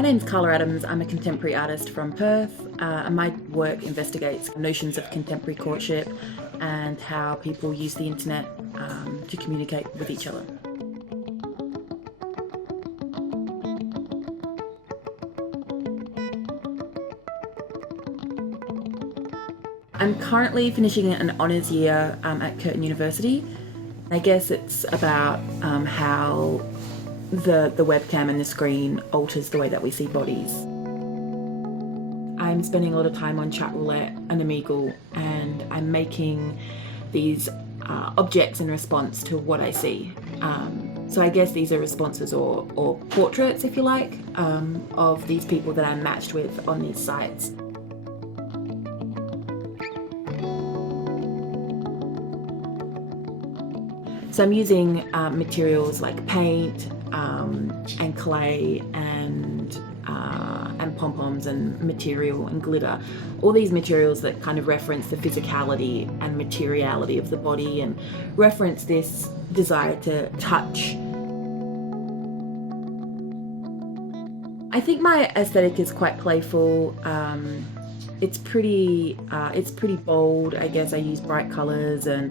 My name's Carla Adams. I'm a contemporary artist from Perth. And my work investigates notions of contemporary courtship and how people use the internet to communicate with each other. I'm currently finishing an honours year at Curtin University. I guess it's about how the webcam and the screen alters the way that we see bodies. I'm spending a lot of time on chat roulette and Omegle, and I'm making these objects in response to what I see. So I guess these are responses or portraits, if you like, of these people that I'm matched with on these sites. So I'm using materials like paint and clay and pom-poms and material and glitter. All these materials that kind of reference the physicality and materiality of the body and reference this desire to touch. I think my aesthetic is quite playful. It's pretty bold. I guess I use bright colours and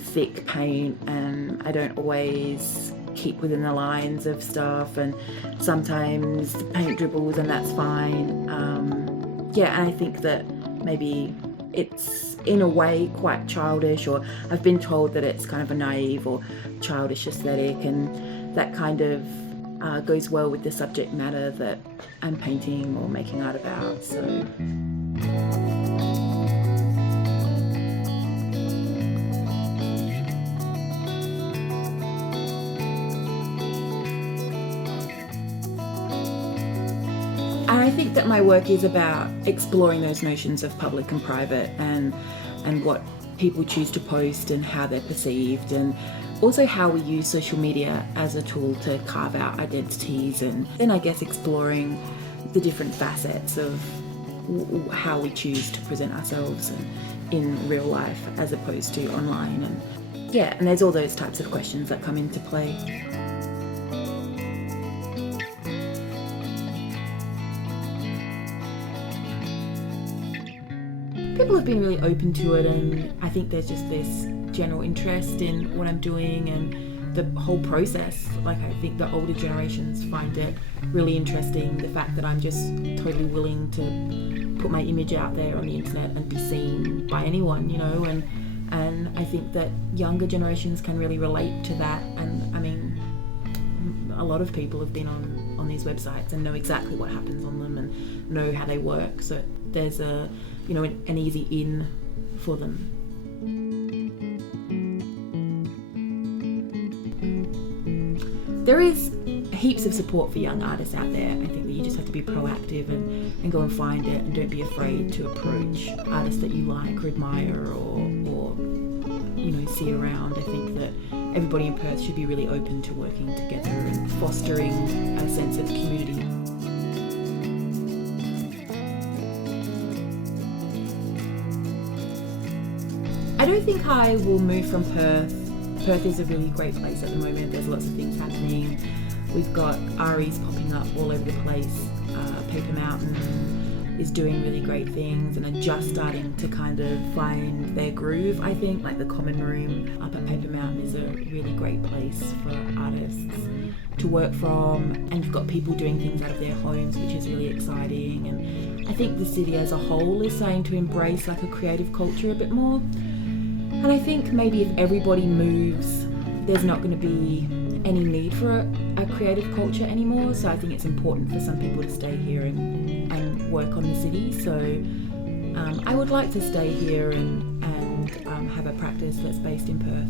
thick paint, and I don't always keep within the lines of stuff, and sometimes the paint dribbles and that's fine. And I think that maybe it's in a way quite childish, or I've been told that it's kind of a naive or childish aesthetic, and that kind of goes well with the subject matter that I'm painting or making art about. So. And I think that my work is about exploring those notions of public and private, and what people choose to post and how they're perceived, and also how we use social media as a tool to carve out identities, and then I guess exploring the different facets of how we choose to present ourselves in real life as opposed to online. And there's all those types of questions that come into play. People have been really open to it, and I think there's just this general interest in what I'm doing and the whole process. Like, I think the older generations find it really interesting, the fact that I'm just totally willing to put my image out there on the internet and be seen by anyone, you know, and I think that younger generations can really relate to that. And I mean, a lot of people have been on these websites and know exactly what happens on them and know how they work, so there's an easy in for them. There is heaps of support for young artists out there. I think that you just have to be proactive and go and find it, and don't be afraid to approach artists that you like or admire or see around. I think that everybody in Perth should be really open to working together and fostering a sense of community. I don't think I will move from Perth. Perth is a really great place at the moment. There's lots of things happening. We've got REs popping up all over the place. Paper Mountain is doing really great things and are just starting to kind of find their groove, I think. Like the Common Room up at Paper Mountain is a really great place for artists to work from, and you've got people doing things out of their homes, which is really exciting. And I think the city as a whole is starting to embrace like a creative culture a bit more. And I think maybe if everybody moves, there's not going to be any need for a creative culture anymore. So I think it's important for some people to stay here and work on the city. So I would like to stay here and have a practice that's based in Perth.